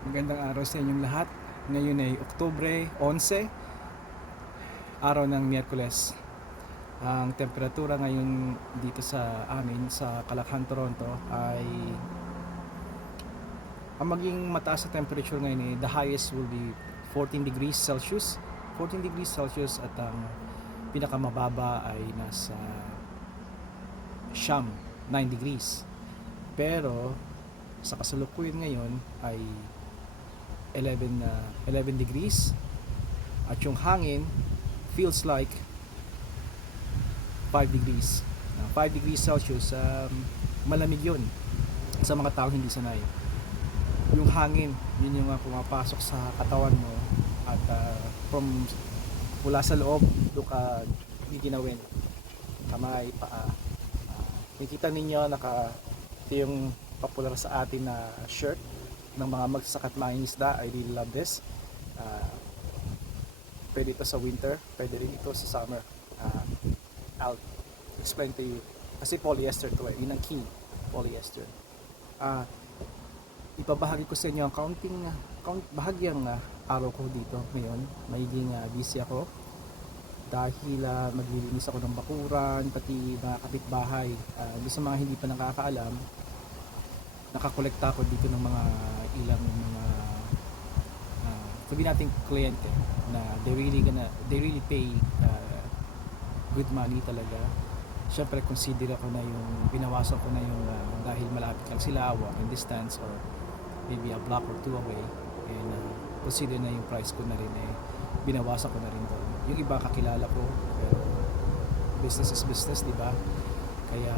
Magandang araw sa inyong lahat. Ngayon ay Oktubre 11, araw ng Miyerkules. Ang temperatura ngayon dito sa amin sa Kalakhan, Toronto ay ang maging mataas na temperature ngayon ay the highest will be 14 degrees Celsius. 14 degrees Celsius at ang pinakamababa ay nasa Siyam, 9 degrees. Pero sa kasalukuyan ngayon ay 11 na 11 degrees at yung hangin feels like 5 degrees. Uh, 5 degrees Celsius um, malamig yun sa mga tao hindi sanay. Yung hangin, yun yung uh, pumapasok sa katawan mo at uh, from mula sa loob doon ka giginawin kamay, paa. Uh, nakikita ninyo naka ito yung popular sa atin na shirt ng mga magsasakat mga isda. I really love this. Uh, pwede ito sa winter, pwede rin ito sa summer. Uh, I'll explain to you. Kasi polyester to eh. Yun ang key. Polyester. Uh, ipabahagi ko sa inyo ang counting, count, bahagyang uh, araw ko dito ngayon. Magiging uh, busy ako dahil uh, maglilinis ako ng bakuran, pati mga kapitbahay. Uh, sa mga hindi pa nakakaalam, nakakolekta ako dito ng mga ilang mga uh, sabi natin kliyente na they really gonna they really pay uh, good money talaga. Syempre consider ako na yung binawasan ko na yung uh, dahil malapit lang sila walking distance or maybe a block or two away. And uh, consider na yung price ko na rin eh binawasan ko na rin doon. Yung iba kakilala ko pero business is business di ba? Kaya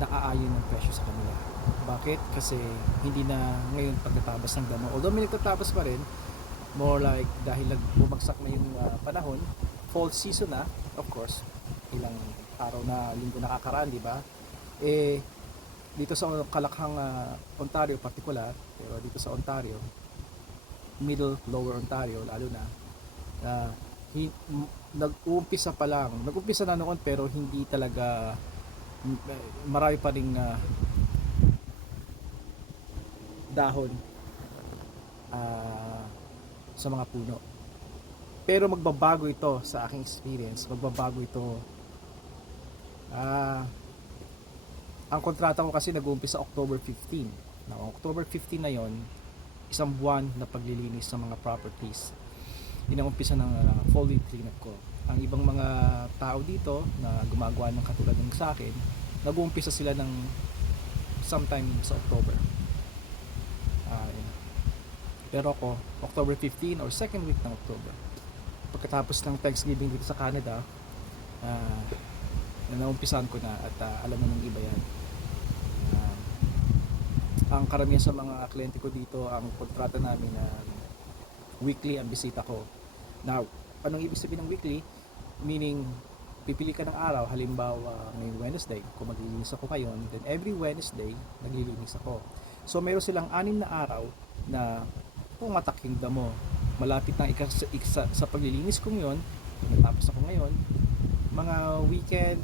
naaayon ng presyo sa kanila bakit? Kasi hindi na ngayon pagtatabas ng damo. Although may nagtatabas pa rin, more like dahil nagbumagsak na yung uh, panahon, fall season na, of course, ilang araw na linggo nakakaraan, di ba? Eh, dito sa Kalakhang uh, Ontario particular, pero dito sa Ontario, middle, lower Ontario, lalo na, uh, nag-uumpisa pa lang, nag-uumpisa na noon pero hindi talaga marami pa ring uh, dahon uh, sa mga puno. Pero magbabago ito sa aking experience. Magbabago ito. Uh, ang kontrata ko kasi nag-uumpisa October 15. Now, October 15 na yon isang buwan na paglilinis sa mga properties. Yun ang umpisa ng uh, fall leaf cleanup ko. Ang ibang mga tao dito na gumagawa ng katulad ng sa akin, nag-uumpisa sila ng sometime sa October. Uh, pero ako, October 15 or second week ng October. Pagkatapos ng Thanksgiving dito sa Canada, uh, na naumpisan ko na at uh, alam mo ng iba yan. Uh, ang karamihan sa mga kliyente ko dito, ang kontrata namin na uh, weekly ang bisita ko. Now, anong ibig sabihin ng weekly? Meaning, pipili ka ng araw, halimbawa ngayong Wednesday, kung maglilinis ako ngayon, then every Wednesday, naglilinis ako. So meron silang anim na araw na pumatak yung damo. Malapit na ika, sa, sa paglilinis kong yon, natapos ako ngayon, mga weekend,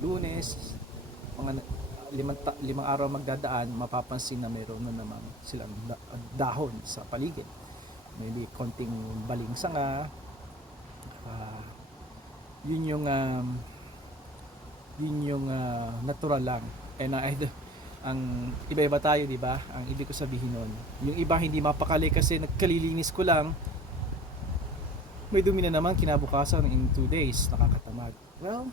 lunes, mga limang, limang araw magdadaan, mapapansin na meron na naman silang da, dahon sa paligid. Maybe konting baling sanga, uh, yun yung um, yun yung uh, natural lang. And uh, ang iba-iba tayo, di ba? Ang ibig ko sabihin nun. Yung iba hindi mapakali kasi nagkalilinis ko lang. May dumi na naman kinabukasan in 2 days. Nakakatamad. Well,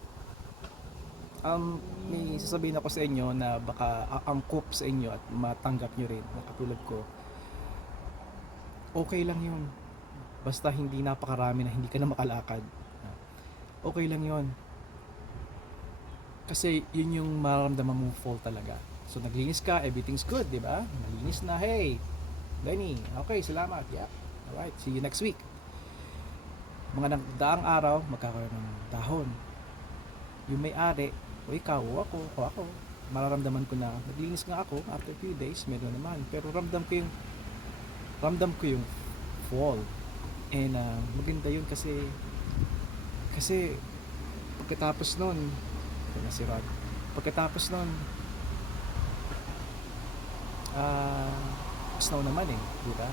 um, may sasabihin ako sa inyo na baka angkop sa inyo at matanggap nyo rin na katulad ko. Okay lang yun. Basta hindi napakarami na hindi ka na makalakad. Okay lang yun. Kasi yun yung mararamdaman mong fall talaga. So naglinis ka, everything's good, di ba? Malinis na, hey, Benny, okay, salamat, yeah. Alright, see you next week. Mga nagdaang araw, magkakaroon ng dahon. Yung may-ari, o ikaw, o ako, o ako, mararamdaman ko na, naglinis nga ako, after few days, meron naman. Pero ramdam ko yung, ramdam ko yung fall. And uh, maganda yun kasi, kasi, pagkatapos nun, ito na si Rod, pagkatapos nun, uh, snow naman eh, di ba?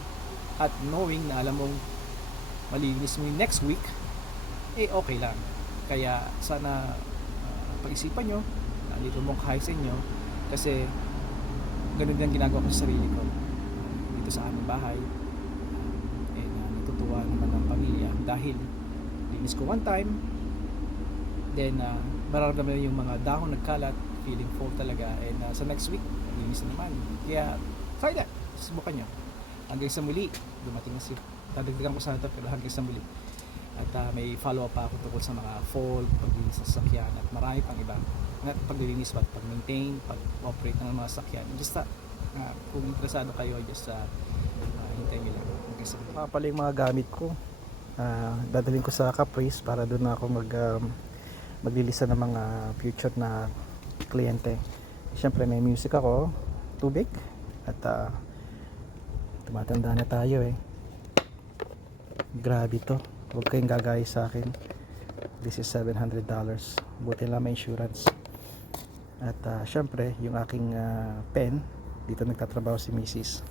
At knowing na alam mong malinis mo yung next week, eh okay lang. Kaya sana ah, pag-isipan nyo, nandito mong kahit sa inyo, kasi ganun din ginagawa ko sa sarili ko. Dito sa aming bahay, eh, na natutuwa naman ng pamilya dahil linis ko one time, then uh, mararamdaman yung mga dahon nagkalat, feeling full talaga, and uh, sa next week, linis na naman. Kaya, try that. Subukan nyo. Hanggang sa muli, dumating na si, dadagdagan ko sana ito, pero hanggang sa muli. At uh, may follow-up pa ako tungkol sa mga fall, paglinis ng sasakyan, at marami pang iba. At paglilinis pa, pag-maintain, pag-operate ng mga sasakyan. Just uh, uh, kung interesado kayo, just uh, uh, hintayin nyo lang. Sa muli. pala yung mga gamit ko. Uh, dadalhin ko sa Caprice para doon ako mag um, maglilista ng mga future na kliyente. Siyempre may music ako, tubig, at uh, tumatanda na tayo eh. Grabe to. Huwag kayong gagaya sa akin. This is $700. Buti lang may insurance. At uh, syempre, yung aking ah, pen, dito nagtatrabaho si Mrs.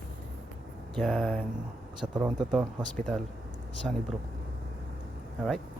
Yan, sa Toronto to, hospital, Sunnybrook. Alright?